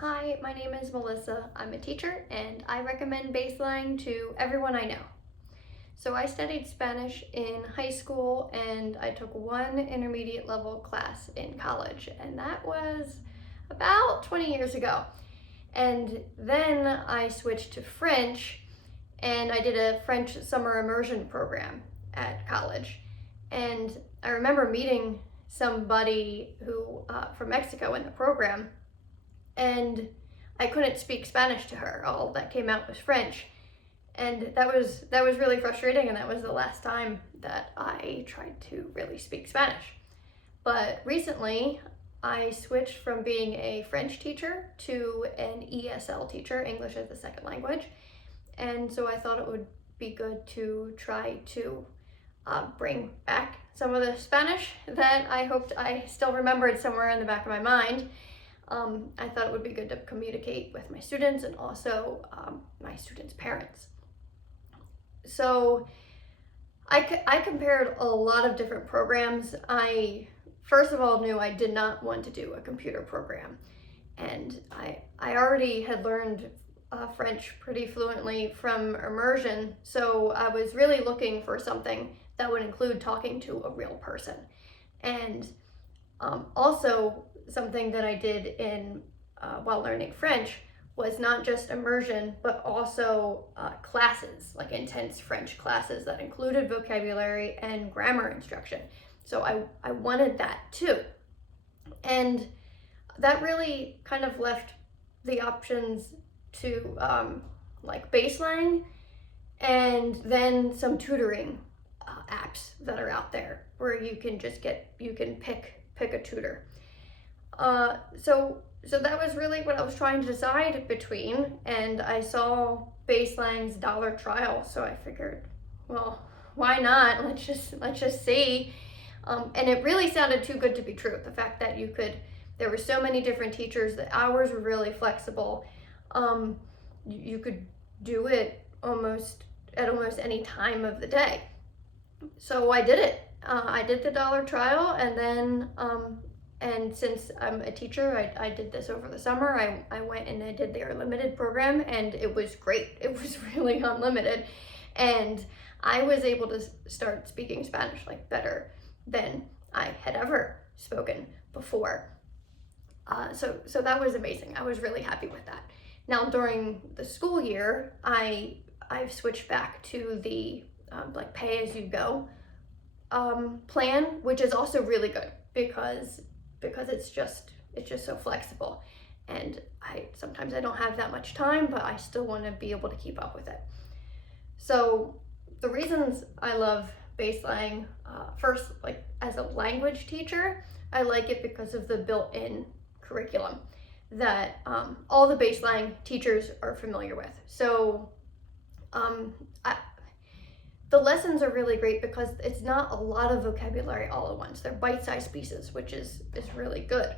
Hi, my name is Melissa. I'm a teacher and I recommend BaseLang to everyone I know. So I studied Spanish in high school and I took one intermediate level class in college, and that was about 20 years ago. And then I switched to French and I did a French summer immersion program at college. And I remember meeting somebody who from Mexico in the program, and I couldn't speak Spanish to her. All that came out was French. And that was really frustrating, and that was the last time that I tried to really speak Spanish. But recently, I switched from being a French teacher to an ESL teacher, English as a second language. And so I thought it would be good to try to bring back some of the Spanish that I hoped I still remembered somewhere in the back of my mind. I thought it would be good to communicate with my students and also my students' parents. So I compared a lot of different programs. I first of all knew I did not want to do a computer program, and I already had learned French pretty fluently from immersion, so I was really looking for something that would include talking to a real person. And also something that I did in while learning French was not just immersion, but also classes, like intense French classes that included vocabulary and grammar instruction. So I wanted that too. And that really kind of left the options to like BaseLang and then some tutoring apps that are out there where you can pick a tutor. So that was really what I was trying to decide between, and I saw BaseLang's dollar trial, so I figured, well, why not? Let's just see. And it really sounded too good to be true. The fact that there were so many different teachers, the hours were really flexible. You could do it at almost any time of the day. So I did it. I did the dollar trial, and then and since I'm a teacher, I did this over the summer. I went and I did their limited program, and it was great. It was really unlimited, and I was able to start speaking Spanish like better than I had ever spoken before. So that was amazing. I was really happy with that. Now during the school year, I've switched back to the like pay as you go plan, which is also really good because it's just so flexible, and sometimes I don't have that much time, but I still want to be able to keep up with it. So the reasons I love BaseLang, first, like as a language teacher, I like it because of the built-in curriculum that all the BaseLang teachers are familiar with. So the lessons are really great because it's not a lot of vocabulary all at once. They're bite-sized pieces, which is really good.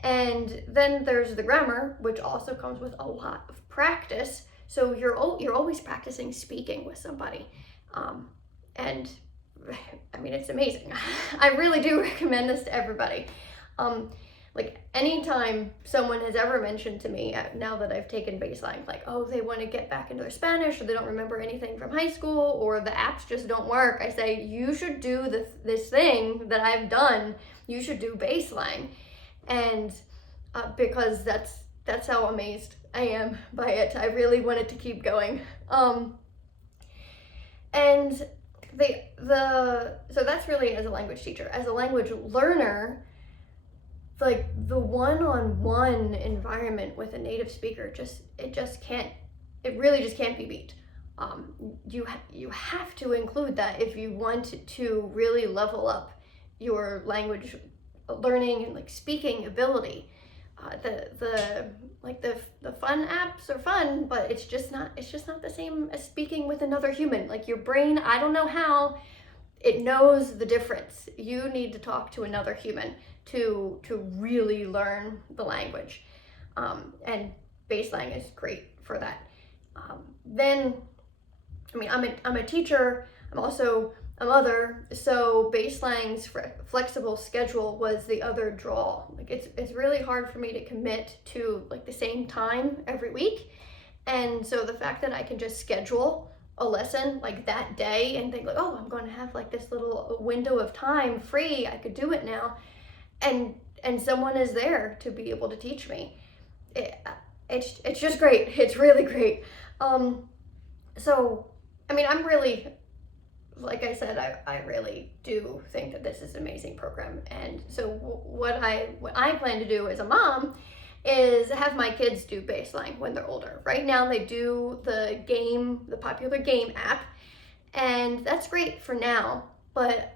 And then there's the grammar, which also comes with a lot of practice. So you're always practicing speaking with somebody. And I mean, it's amazing. I really do recommend this to everybody. Like anytime someone has ever mentioned to me, now that I've taken BaseLang, like, oh, they want to get back into their Spanish, or they don't remember anything from high school, or the apps just don't work, I say, you should do this thing that I've done. You should do BaseLang. And because that's how amazed I am by it. I really wanted to keep going. And so that's really as a language teacher. As a language learner, like the one-on-one environment with a native speaker, it really just can't be beat. You have to include that if you want to really level up your language learning and like speaking ability. The fun apps are fun, but it's just not the same as speaking with another human. Like your brain, I don't know how, it knows the difference. You need to talk to another human to really learn the language. And BaseLang is great for that. Then, I mean, I'm a teacher. I'm also a mother, so BaseLang's flexible schedule was the other draw. Like it's really hard for me to commit to like the same time every week. And so the fact that I can just schedule a lesson like that day and think like, oh, I'm going to have like this little window of time free, I could do it now. And someone is there to be able to teach me. It's just great. It's really great. So, I mean, I'm really, like I said, I really do think that this is an amazing program. And so what I plan to do as a mom is have my kids do BaseLang when they're older. Right now they do the popular game app, and that's great for now, but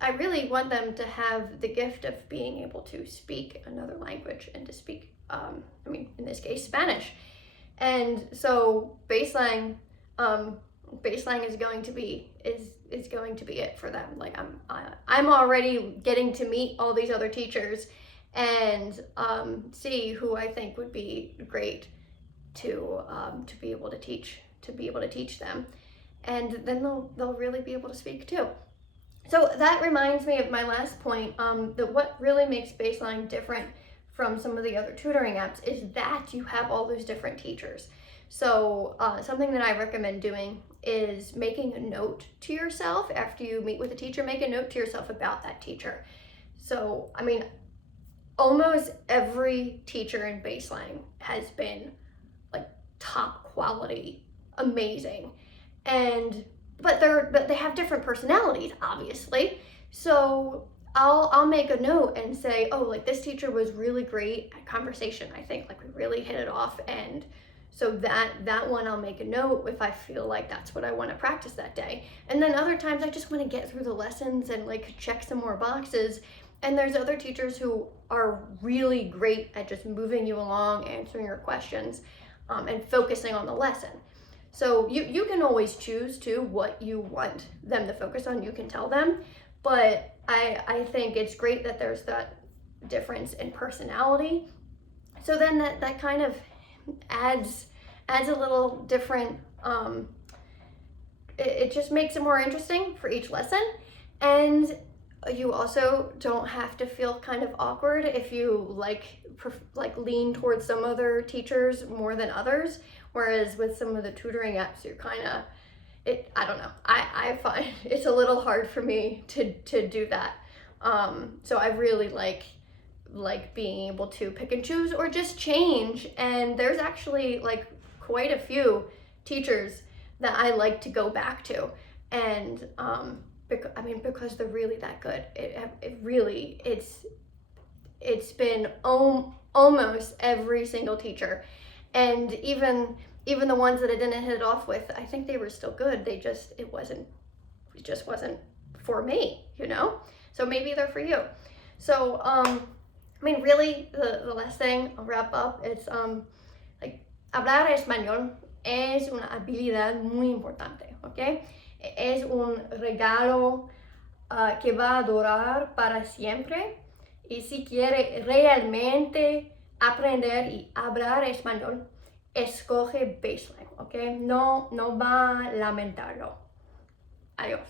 I really want them to have the gift of being able to speak another language and to speak, I mean, in this case, Spanish. And so BaseLang is going to be it for them. Like I'm already getting to meet all these other teachers and see who I think would be great to be able to teach them, and then they'll really be able to speak too. So that reminds me of my last point, that what really makes BaseLang different from some of the other tutoring apps is that you have all those different teachers. So something that I recommend doing is making a note to yourself after you meet with a teacher. Make a note to yourself about that teacher. So, I mean, almost every teacher in BaseLang has been like top quality, amazing, but they have different personalities, obviously. So I'll make a note and say, oh, like this teacher was really great at conversation. I think like we really hit it off, and so that one I'll make a note if I feel like that's what I want to practice that day. And then other times I just want to get through the lessons and like check some more boxes. And there's other teachers who are really great at just moving you along, answering your questions, and focusing on the lesson. So you can always choose to what you want them to focus on. You can tell them, but I think it's great that there's that difference in personality. So then that kind of adds a little different, it just makes it more interesting for each lesson. And you also don't have to feel kind of awkward if you like lean towards some other teachers more than others. Whereas with some of the tutoring apps, you're kind of, I don't know. I find it's a little hard for me to do that. So I really like being able to pick and choose or just change. And there's actually like quite a few teachers that I like to go back to. And because they're really that good. It's been almost every single teacher, and even the ones that I didn't hit it off with, I think they were still good. It just wasn't for me, you know. So maybe they're for you. So I mean, really, the last thing I'll wrap up. It's like hablar español es una habilidad muy importante, ¿ok? Es un regalo que va a durar para siempre, y si quiere realmente aprender y hablar español, escoge BaseLang, ¿ok? No va a lamentarlo. Adiós.